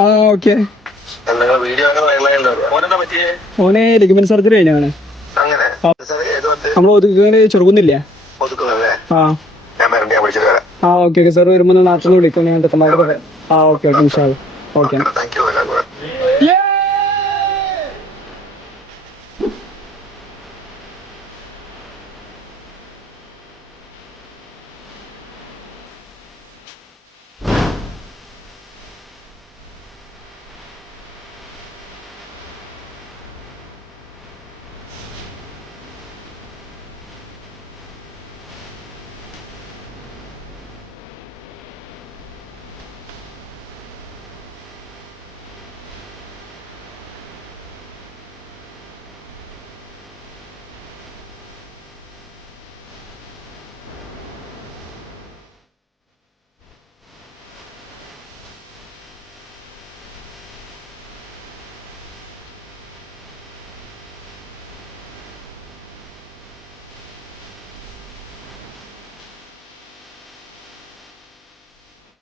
ആ ഓക്കെ. ഓനെ ligament surgery കഴിഞ്ഞാണ്. നമ്മൾ ഒതുക്കുകള് ചെറുകുന്നില്ലേ? ആ ആ ഓക്കെ ഓക്കെ സാർ വരുമ്പോൾ നാട്ടിൽ വിളിക്കും. ഞാൻ പറയാം. ആ ഓക്കെ ഓക്കെ ഇൻഷാ അല്ലാ. ഓക്കെ.